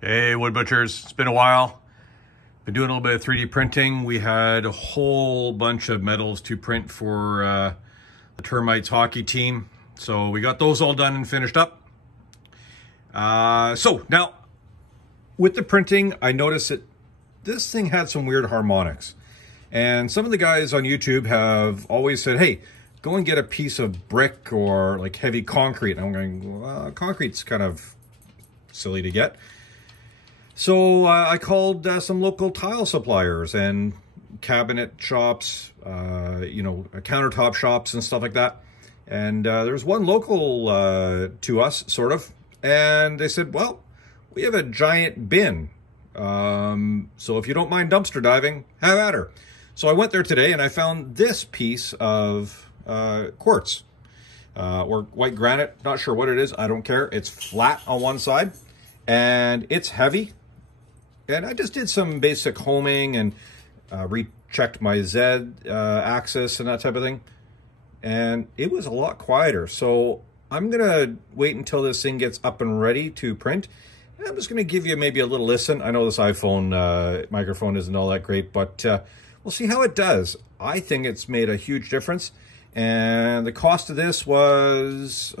Hey, Wood Butchers. It's been a while. Been doing a little bit of 3D printing. We had a whole bunch of medals to print for the Termites hockey team. So we got those all done and finished up. So now, with the printing, I noticed that this thing had some weird harmonics. And some of the guys on YouTube have always said, hey, go and get a piece of brick or like heavy concrete. And I'm going, well, concrete's kind of silly to get. So I called some local tile suppliers and cabinet shops, countertop shops and stuff like that. And there's one local to us, sort of. And they said, well, we have a giant bin. So if you don't mind dumpster diving, have at her. So I went there today and I found this piece of quartz or white granite. Not sure what it is. I don't care. It's flat on one side and it's heavy. And I just did some basic homing and rechecked my Z axis and that type of thing. And it was a lot quieter. So I'm going to wait until this thing gets up and ready to print. And I'm just going to give you maybe a little listen. I know this iPhone microphone isn't all that great, but we'll see how it does. I think it's made a huge difference. And the cost of this was,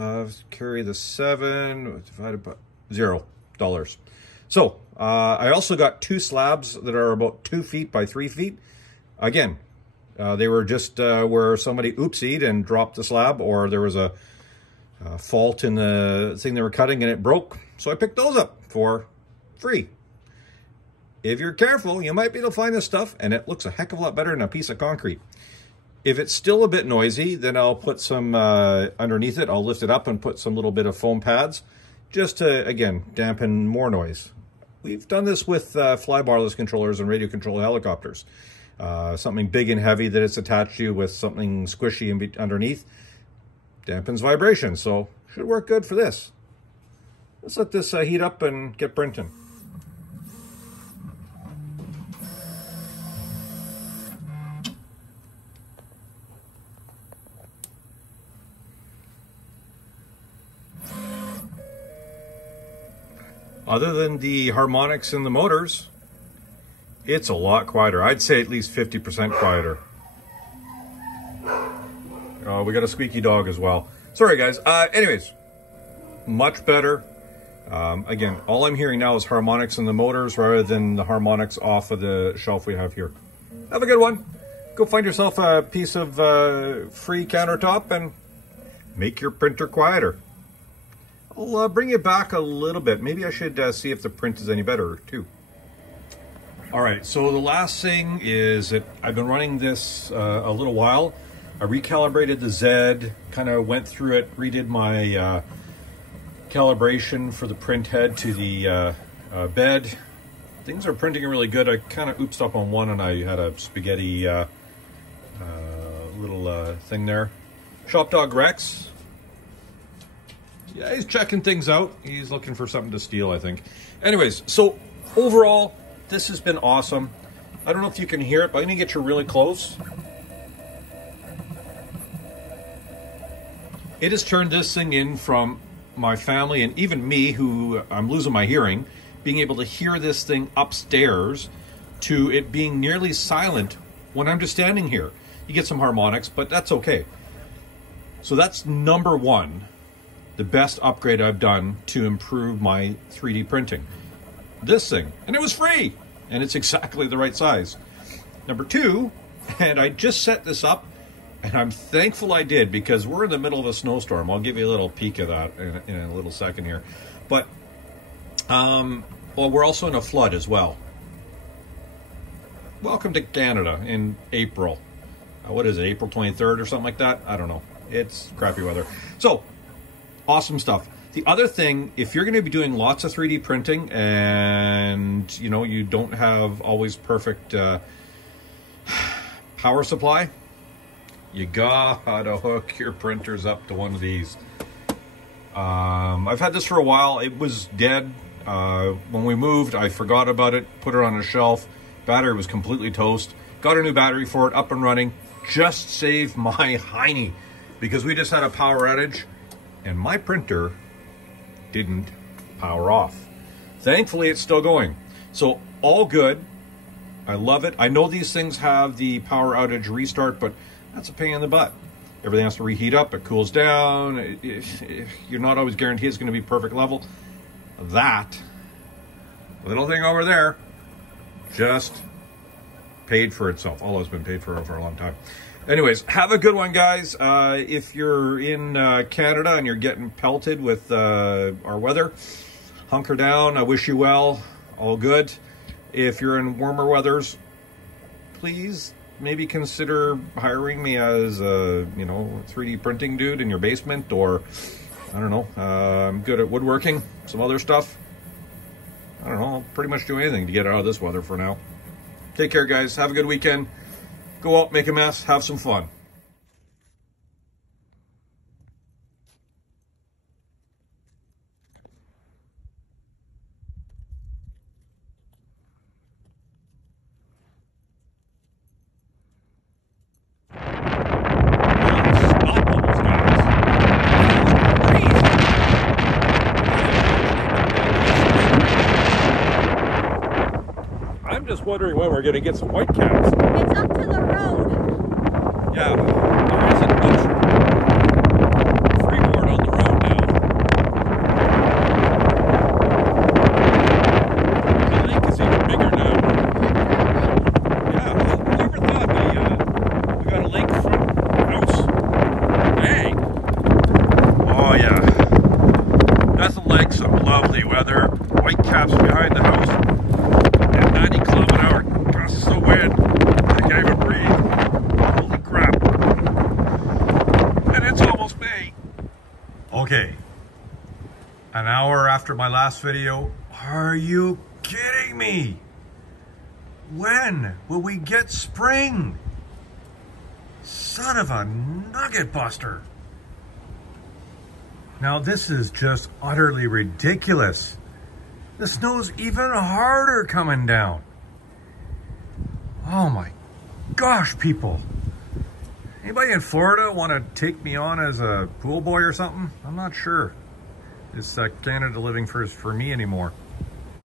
carry the 7 divided by $0. So I also got 2 slabs that are about 2 feet by 3 feet. Again, they were just where somebody oopsied and dropped the slab, or there was a fault in the thing they were cutting and it broke. So I picked those up for free. If you're careful, you might be able to find this stuff, and it looks a heck of a lot better than a piece of concrete. If it's still a bit noisy, then I'll put some underneath it. I'll lift it up and put some little bit of foam pads just to, again, dampen more noise. We've done this with fly-barless controllers and radio-controlled helicopters. Something big and heavy that it's attached to with something squishy underneath dampens vibration, so should work good for this. Let's let this heat up and get printing. Other than the harmonics in the motors, it's a lot quieter. I'd say at least 50% quieter. We got a squeaky dog as well. Sorry, guys. Anyways, much better. Again, all I'm hearing now is harmonics in the motors rather than the harmonics off of the shelf we have here. Have a good one. Go find yourself a piece of free countertop and make your printer quieter. I'll bring you back a little bit. Maybe I should see if the print is any better too. All right, so the last thing is that I've been running this a little while. I recalibrated the Z, kind of went through it, redid my calibration for the print head to the bed. Things are printing really good. I kind of oopsed up on one and I had a spaghetti little thing there. Shop Dog Rex. Yeah, he's checking things out. He's looking for something to steal, I think. Anyways, so overall, this has been awesome. I don't know if you can hear it, but I'm going to get you really close. It has turned this thing in from my family and even me, who I'm losing my hearing, being able to hear this thing upstairs to it being nearly silent when I'm just standing here. You get some harmonics, but that's okay. So that's number one. The best upgrade I've done to improve my 3D printing. This thing, and it was free, and it's exactly the right size. Number two, and I just set this up, and I'm thankful I did because we're in the middle of a snowstorm. I'll give you a little peek of that in a little second here. But, well, we're also in a flood as well. Welcome to Canada in April. What is it, April 23rd or something like that? I don't know. It's crappy weather. So, awesome stuff. The other thing, if you're going to be doing lots of 3D printing and, you know, you don't have always perfect power supply, you gotta hook your printers up to one of these. I've had this for a while. It was dead. When we moved, I forgot about it, put it on a shelf. Battery was completely toast. Got a new battery for it, up and running. Just saved my hiney because we just had a power outage and my printer didn't power off. Thankfully, it's still going. So all good. I love it. I know these things have the power outage restart, but that's a pain in the butt. Everything has to reheat up. It cools down. You're not always guaranteed it's going to be perfect level. That little thing over there just paid for itself. All has been paid for a long time. Anyways, have a good one, guys. If you're in Canada and you're getting pelted with our weather, hunker down. I wish you well. All good. If you're in warmer weathers, please maybe consider hiring me as a 3D printing dude in your basement, or I don't know. I'm good at woodworking, some other stuff. I don't know. I'll pretty much do anything to get out of this weather for now. Take care, guys. Have a good weekend. Go out, make a mess, have some fun. I'm just wondering when we're going to get some white caps. It's up to the road. Yeah, there isn't much freeboard on the road now. The lake is even bigger now. Yeah, whoever thought we got a lakefront house? Dang. Oh yeah. Nothing like some lovely weather. White caps behind the house. 90 km/h gusts of wind. I can't even breathe. Holy crap. And it's almost May. Okay. An hour after my last video. Are you kidding me? When will we get spring? Son of a nugget buster. Now this is just utterly ridiculous. The snow's even harder coming down. Oh my gosh, people. Anybody in Florida want to take me on as a pool boy or something? I'm not sure. Is Canada living for me anymore?